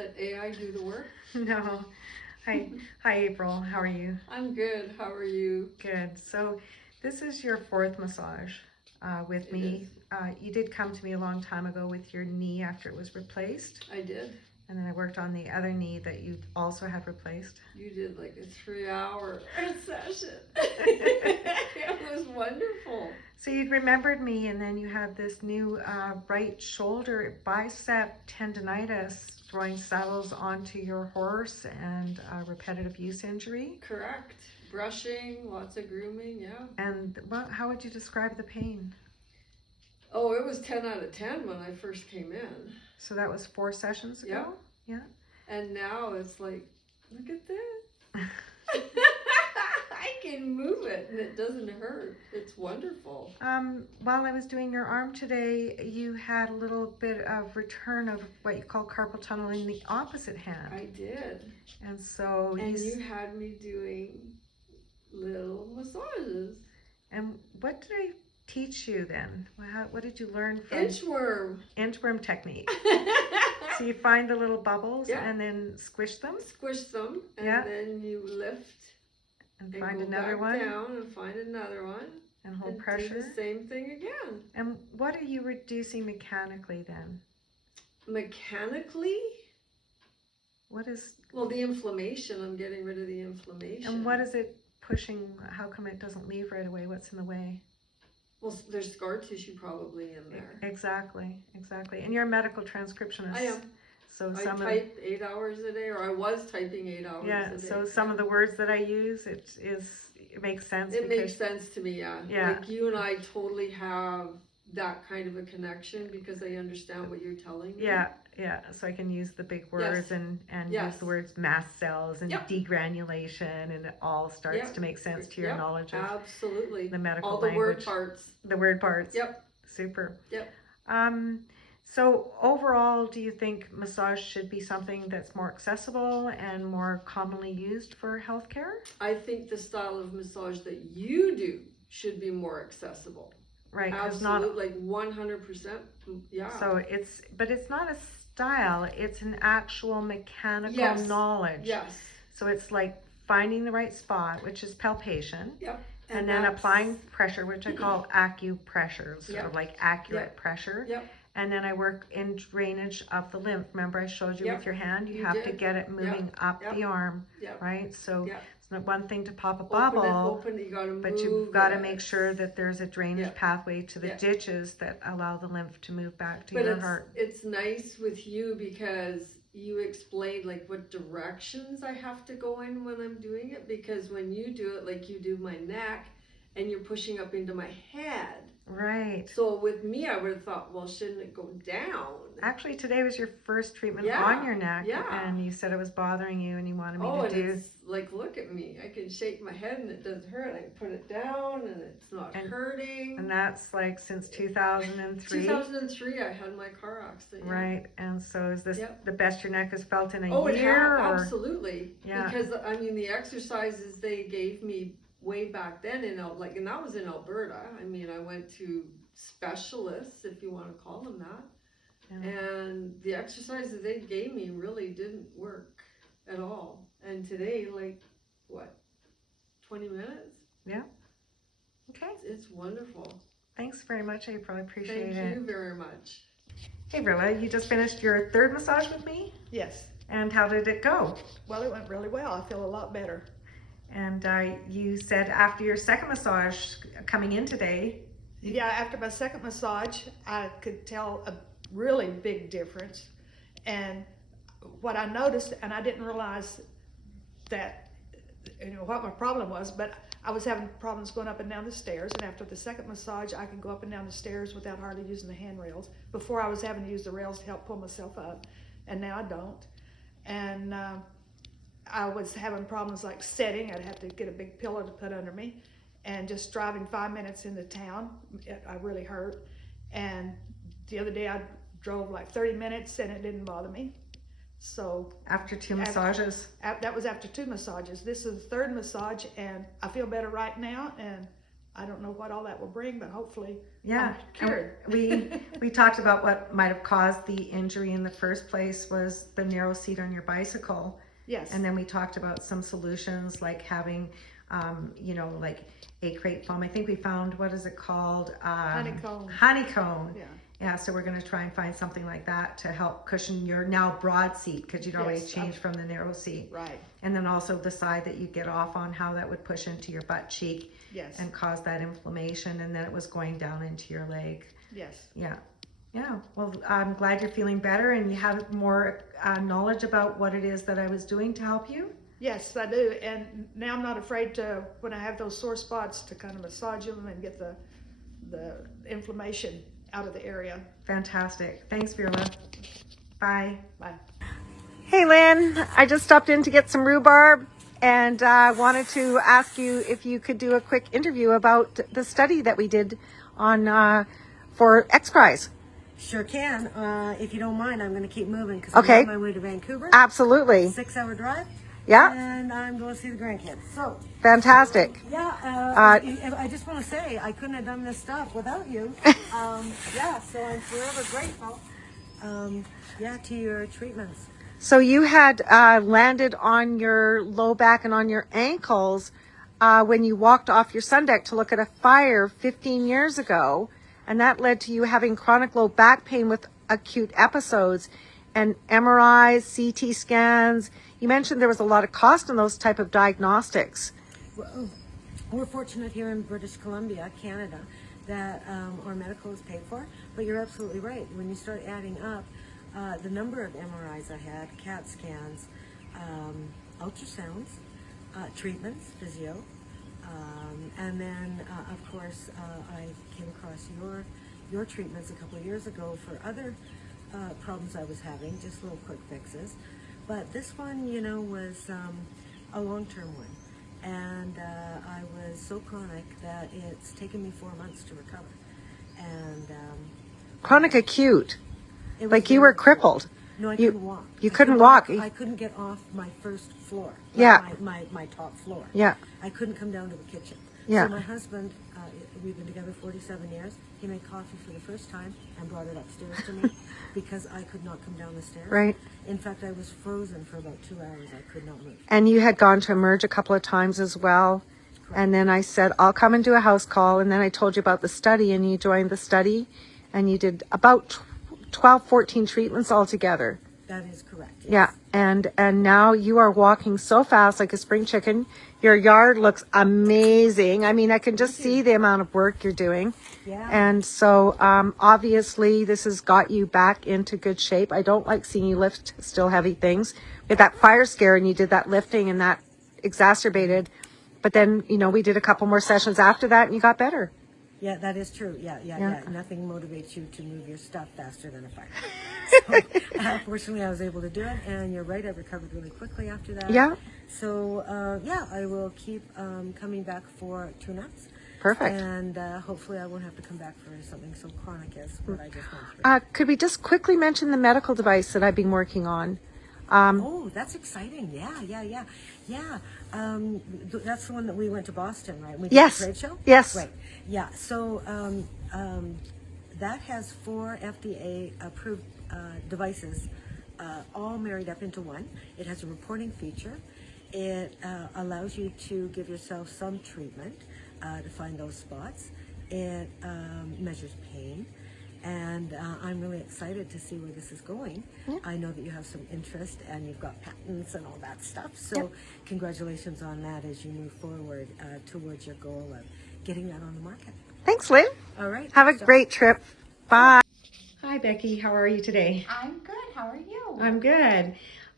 Let AI do the work? No. Hi, April. How are you? I'm good. How are you? Good. So this is your fourth massage with me. You did come to me a long time ago with your knee after it was replaced. I did. And then I worked on the other knee that you also had replaced. You did like a 3-hour session. It was wonderful. So you'd remembered me, and then you had this new right shoulder bicep tendonitis throwing saddles onto your horse and repetitive use injury. Correct. Brushing, lots of grooming, yeah. And how would you describe the pain? Oh, it was 10 out of 10 when I first came in. So that was 4 sessions ago? Yeah. And now it's like, look at this. I can move it and it doesn't hurt. It's wonderful. While I was doing your arm today, you had a little bit of return of what you call carpal tunnel in the opposite hand. I did. And so you had me doing little massages. And what did I teach you then? What did you learn from inchworm? Inchworm technique. So you find the little bubbles and then squish them? Squish them, and then you lift and find another one. Down and find another one. And hold pressure. Do the same thing again. And what are you reducing mechanically then? Mechanically? What is... Well, the inflammation. I'm getting rid of the inflammation. And what is it pushing? How come it doesn't leave right away? What's in the way? Well, there's scar tissue probably in there. Exactly. And you're a medical transcriptionist. I am. So I type 8 hours a day, or I was typing 8 hours a day. Yeah, so some of the words that I use, it makes sense. It makes sense to me, yeah. Yeah. Like you and I totally have that kind of a connection because I understand what you're telling me. Yeah. So I can use the big words and use the words mast cells and degranulation, and it all starts to make sense to your knowledge of absolutely the medical all the language. word parts. The word parts. Yep. Super. Yep. So overall, do you think massage should be something that's more accessible and more commonly used for healthcare? I think the style of massage that you do should be more accessible. Right. Absolutely, like 100%. Yeah. So it's not a style, it's an actual mechanical knowledge. Yes. So it's like finding the right spot, which is palpation. Yep. And then applying pressure, which I call acupressure, sort of like accurate pressure. Yep. And then I work in drainage of the lymph. Remember I showed you with your hand? You have to get it moving up the arm, right? So it's not one thing to pop a bubble, but you've got to make sure that there's a drainage pathway to the ditches that allow the lymph to move back to your heart. It's nice with you because you explain like what directions I have to go in when I'm doing it, because when you do it, like you do my neck and you're pushing up into my head. Right. So with me, I would have thought, well, shouldn't it go down? Actually, today was your first treatment on your neck, and you said it was bothering you, and you wanted me to do. It's like, look at me. I can shake my head, and it doesn't hurt. I can put it down, and it's not hurting. And that's like since 2003. 2003, I had my car accident. Right. And so is this the best your neck has felt in a year? Oh, absolutely. Yeah. Because I mean, the exercises they gave me way back then and that was in Alberta. I mean, I went to specialists, if you want to call them that, and the exercises they gave me really didn't work at all. And today, like, what, 20 minutes? Yeah. Okay. It's wonderful. Thank very much, April. I appreciate it. Thank you very much. Hey, Rilla, you just finished your third massage with me? Yes. And how did it go? Well, it went really well. I feel a lot better. And you said after your second massage coming in today. Yeah, after my second massage, I could tell a really big difference. And what I noticed, and I didn't realize that, what my problem was, but I was having problems going up and down the stairs. And after the second massage, I could go up and down the stairs without hardly using the handrails. Before I was having to use the rails to help pull myself up, and now I don't. And I was having problems like sitting. I'd have to get a big pillow to put under me, and just driving 5 minutes into town, I really hurt. And the other day I drove like 30 minutes and it didn't bother me. So after 2 massages? That was after 2 massages. This is the third massage, and I feel better right now, and I don't know what all that will bring, but hopefully yeah, I'm cured. we talked about what might have caused the injury in the first place was the narrow seat on your bicycle. Yes. And then we talked about some solutions like having, you know, like acrate foam. I think we found, what is it called? Honeycomb. Honeycomb. Yeah. Yeah, so we're going to try and find something like that to help cushion your now broad seat, because you'd always change from the narrow seat. Right. And then also the side that you get off on, how that would push into your butt cheek. Yes. And cause that inflammation, and then it was going down into your leg. Yes. Yeah. Yeah. Well, I'm glad you're feeling better and you have more knowledge about what it is that I was doing to help you. Yes, I do. And now I'm not afraid to, when I have those sore spots, to kind of massage them and get the inflammation out of the area. Fantastic. Thanks, Virla. Bye. Bye. Hey, Lynn. I just stopped in to get some rhubarb and wanted to ask you if you could do a quick interview about the study that we did on for XPRIZE. Sure can. If you don't mind, I'm going to keep moving because Okay. I'm on my way to Vancouver. Absolutely. 6-hour drive. Yeah. And I'm going to see the grandkids. So. Fantastic. Yeah. I just want to say I couldn't have done this stuff without you. Yeah. So I'm forever grateful. Yeah, to your treatments. So you had landed on your low back and on your ankles when you walked off your sun deck to look at a fire 15 years ago. And that led to you having chronic low back pain with acute episodes and MRIs, CT scans. You mentioned there was a lot of cost in those type of diagnostics. Well, we're fortunate here in British Columbia, Canada, that our medical is paid for. But you're absolutely right. When you start adding up the number of MRIs I had, CAT scans, ultrasounds, treatments, physio, and then of course I came across your treatments a couple of years ago for other problems I was having, just little quick fixes. But this one, you know, was a long-term one, and I was so chronic that it's taken me 4 months to recover. And Chronic acute. Like you were crippled. No, I couldn't walk. You couldn't walk. I couldn't get off my first floor. Yeah. My top floor. Yeah. I couldn't come down to the kitchen. Yeah. So my husband, we've been together 47 years. He made coffee for the first time and brought it upstairs to me because I could not come down the stairs. Right. In fact, I was frozen for about 2 hours. I could not move. And you had gone to Emerge a couple of times as well. Correct. And then I said, I'll come and do a house call. And then I told you about the study, and you joined the study, and you did about 12, 14 treatments altogether. That is correct. Yes. Yeah. And now you are walking so fast like a spring chicken. Your yard looks amazing. I mean, I can just see the amount of work you're doing. Yeah. And so obviously this has got you back into good shape. I don't like seeing you lift still heavy things. We had that fire scare and you did that lifting and that exacerbated. But then, you know, we did a couple more sessions after that and you got better. Yeah, that is true. Yeah. Nothing motivates you to move your stuff faster than a fire. So, fortunately, I was able to do it, and you're right, I recovered really quickly after that. Yeah. So, yeah, I will keep coming back for tune-ups. Perfect. And hopefully I won't have to come back for something so chronic as what I just went through. Could we just quickly mention the medical device that I've been working on? Oh, that's exciting. Yeah. That's the one that we went to Boston, right? We did Yes. the trade show? Yes. Right. Yeah. So that has 4 FDA-approved devices, all married up into one. It has a reporting feature. It allows you to give yourself some treatment to find those spots. It measures pain. And I'm really excited to see where this is going. Yeah. I know that you have some interest and you've got patents and all that stuff. So congratulations on that as you move forward towards your goal of getting that on the market. Thanks, Lynn. All right. Have a great trip. Bye. Hi, Becky. How are you today? I'm good. How are you? I'm good.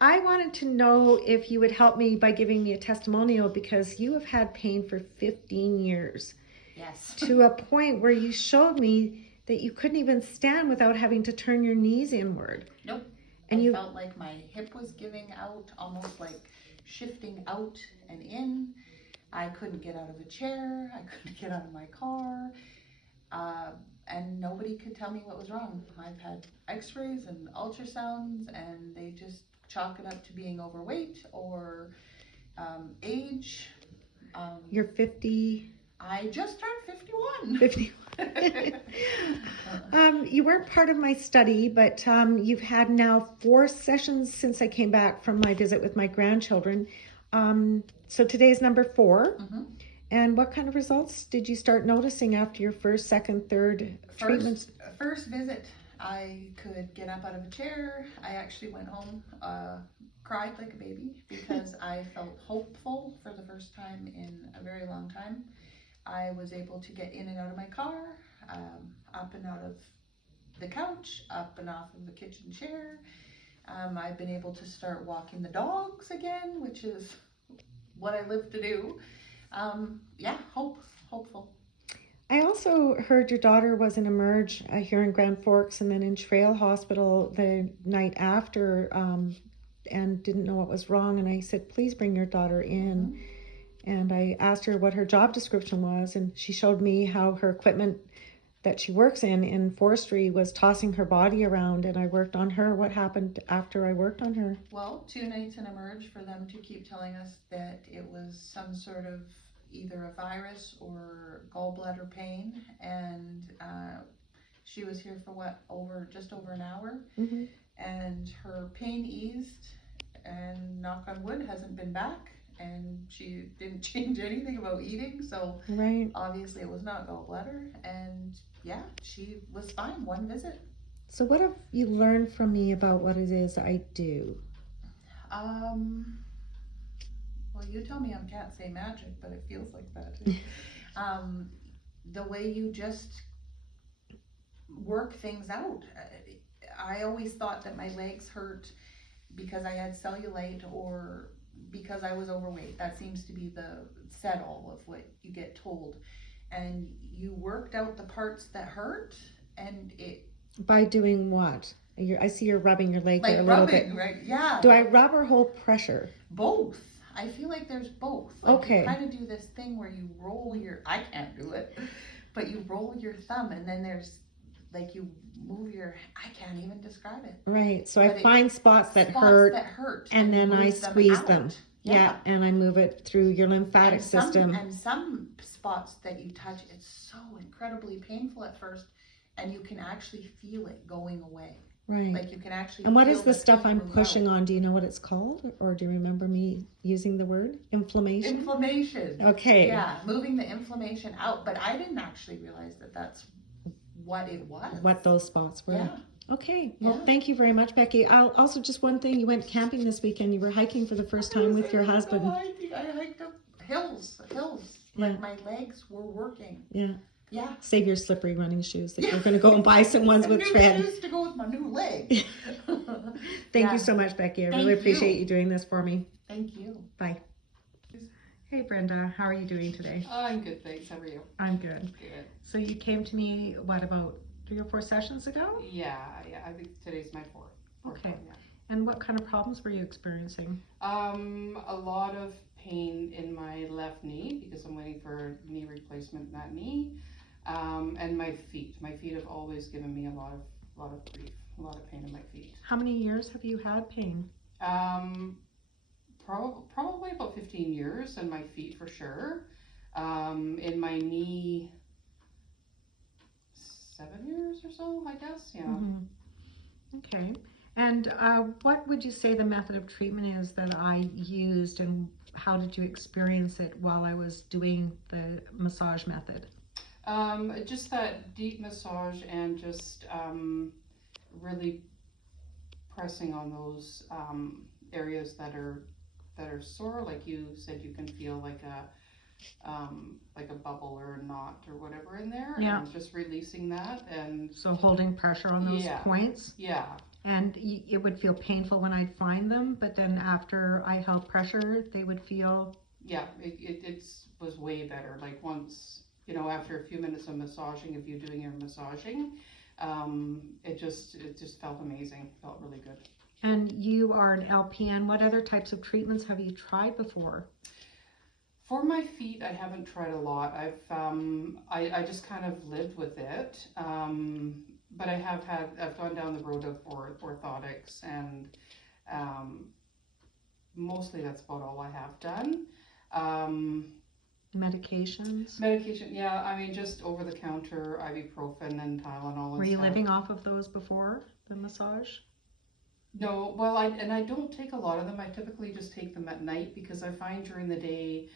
I wanted to know if you would help me by giving me a testimonial because you have had pain for 15 years. Yes. To a point where you showed me that you couldn't even stand without having to turn your knees inward. Nope. And I felt like my hip was giving out, almost like shifting out and in. I couldn't get out of a chair. I couldn't get out of my car. And nobody could tell me what was wrong. I've had x-rays and ultrasounds, and they just chalk it up to being overweight or age. You're 50. I just turned 51. 51. You weren't part of my study, but you've had now 4 sessions since I came back from my visit with my grandchildren. So today's number 4. Mm-hmm. And what kind of results did you start noticing after your first, second, third treatments? First visit, I could get up out of a chair. I actually went home, cried like a baby because I felt hopeful for the first time in a very long time. I was able to get in and out of my car, up and out of the couch, up and off of the kitchen chair. I've been able to start walking the dogs again, which is what I live to do. Hopeful. I also heard your daughter was in Emerge here in Grand Forks and then in Trail Hospital the night after and didn't know what was wrong. And I said, please bring your daughter in. Mm-hmm. And I asked her what her job description was, and she showed me how her equipment that she works in forestry was tossing her body around, and I worked on her. What happened after I worked on her? Well, 2 nights in Emerge for them to keep telling us that it was some sort of either a virus or gallbladder pain, and she was here for just over an hour, Mm-hmm. and her pain eased, and knock on wood, hasn't been back. And she didn't change anything about eating, so Right. obviously it was not gallbladder, and yeah, she was fine 1 visit. So what have you learned from me about what it is I do? Well, you tell me I can't say magic, but it feels like that too. The way you just work things out. I always thought that my legs hurt because I had cellulite or because I was overweight. That seems to be the settle of what you get told. And you worked out the parts that hurt, and it... By doing what? I see you're rubbing your leg like there a little rubbing, bit. right? Yeah. Do I rub or hold pressure? Both. I feel like there's both. Like Okay. You kind of do this thing where you roll I can't do it, but you roll your thumb, and then there's like you move I can't even describe it. Right. So But I find spots that hurt, and then I move squeeze out. them. Yeah. And I move it through your lymphatic system. And some spots that you touch, it's so incredibly painful at first, and you can actually feel it going away. Right. Like you can actually. And what feel is the stuff pain I'm move pushing out. on? Do you know what it's called? Or do you remember me using the word? Inflammation? Inflammation. Okay. Yeah, moving the inflammation out. But I didn't actually realize that that's what it was. What those spots were. Yeah. Okay. Well, Yeah. Thank you very much, Becky. Also, just one thing. You went camping this weekend. You were hiking for the first time with your husband. I hiked up hills. Like my legs were working. Yeah. Yeah. Save your slippery running shoes that you're going to go and buy some ones with tread. New shoes to go with my new leg. Thank you so much, Becky. I really appreciate you doing this for me. Thank you. Bye. Hey, Brenda. How are you doing today? I'm good, thanks. How are you? I'm good. Good. So you came to me, what, about 3 or 4 sessions ago? Yeah. I think today's my fourth Okay. one, yeah. And what kind of problems were you experiencing? A lot of pain in my left knee because I'm waiting for knee replacement in that knee. And my feet. My feet have always given me a lot of grief, a lot of pain in my feet. How many years have you had pain? Probably about 15 years in my feet for sure. In my knee, 7 years or so, I guess. Yeah. Mm-hmm. Okay. And what would you say the method of treatment is that I used, and how did you experience it while I was doing the massage method? Just that deep massage and just really pressing on those areas that are sore. Like you said, you can feel like a bubble or a knot or whatever in there. Yeah. And just releasing that, and So holding pressure on those points? Yeah. And it would feel painful when I'd find them, but then after I held pressure, they would feel... Yeah, it was way better. Like once, after a few minutes of massaging, of you doing your massaging, it just felt amazing. Felt really good. And you are an LPN. What other types of treatments have you tried before? For my feet, I haven't tried a lot. I just kind of lived with it. But I've gone down the road of orthotics, and mostly that's about all I have done. Medications? Medication, yeah, I mean, just over the counter ibuprofen and Tylenol and Were you stuff. living off of those before the massage? No, well, I don't take a lot of them. I typically just take them at night because I find during the day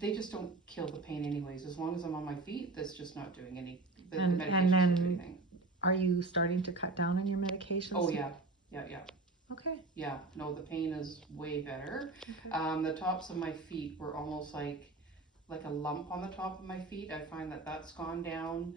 they just don't kill the pain anyways. As long as I'm on my feet, that's just not doing any. The And medications then do anything. Are you starting to cut down on your medications? Oh yeah. Okay. Yeah, no, the pain is way better. Okay. The tops of my feet were almost like a lump on the top of my feet. I find that that's gone down.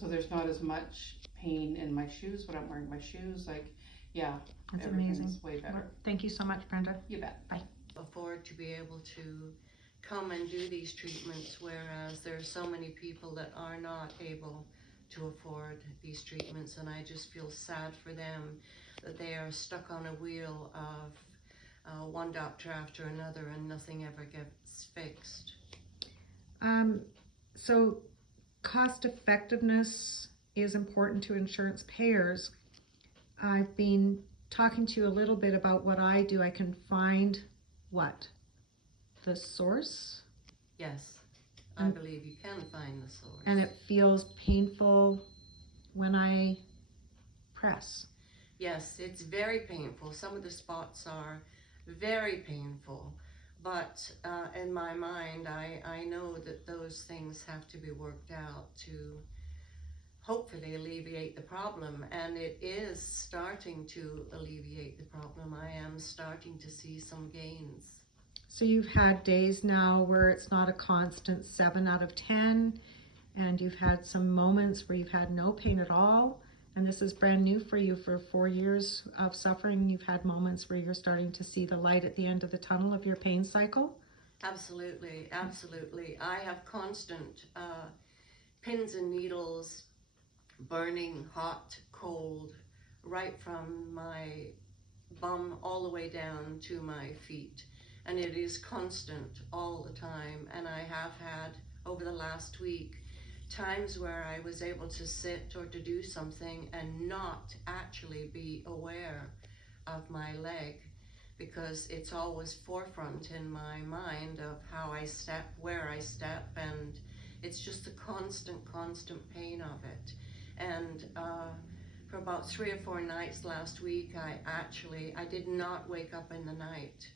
So there's not as much pain in my shoes when I'm wearing my shoes. Like, yeah, That's everything's amazing. way better. Thank you so much, Brenda. You bet. Bye. Afford to be able to come and do these treatments, whereas there are so many people that are not able to afford these treatments, and I just feel sad for them that they are stuck on a wheel of one doctor after another and nothing ever gets fixed. So cost effectiveness is important to insurance payers. I've been talking to you a little bit about what I do. I can find what? The source? Yes, I believe you can find the source. And it feels painful when I press. Yes, it's very painful. Some of the spots are very painful, but in my mind, I know that those things have to be worked out to hopefully alleviate the problem, and it is starting to alleviate the problem. I am starting to see some gains. So you've had days now where it's not a constant 7 out of 10, and you've had some moments where you've had no pain at all, and this is brand new for you. For 4 years of suffering, you've had moments where you're starting to see the light at the end of the tunnel of your pain cycle? Absolutely, absolutely. I have constant pins and needles, burning, hot, cold, right from my bum all the way down to my feet. And it is constant all the time. And I have had, over the last week, times where I was able to sit or to do something and not actually be aware of my leg, because it's always forefront in my mind of how I step, where I step, and it's just the constant pain of it. And for about 3 or 4 nights last week, I did not wake up in the night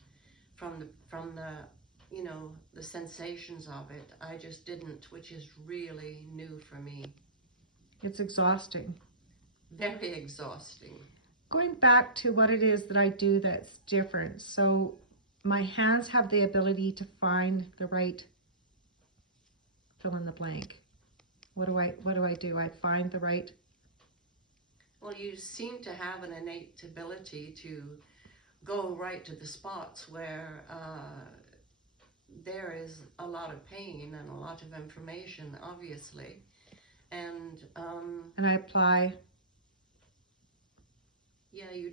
from the you know, the sensations of it. I just didn't, which is really new for me. It's exhausting. Very exhausting. Going back to what it is that I do that's different. So my hands have the ability to find the right fill in the blank. What do I do? I find the right. Well, you seem to have an innate ability to go right to the spots where there is a lot of pain and a lot of information, obviously. And I apply. Yeah, you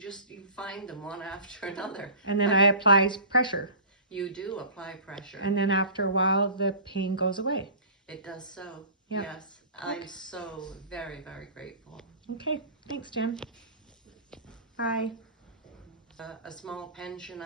find them one after another. And then I apply pressure. You do apply pressure. And then after a while, the pain goes away. It does so. Yeah. Yes. I'm so very, very grateful. Okay. Thanks, Jen. Bye. A small pension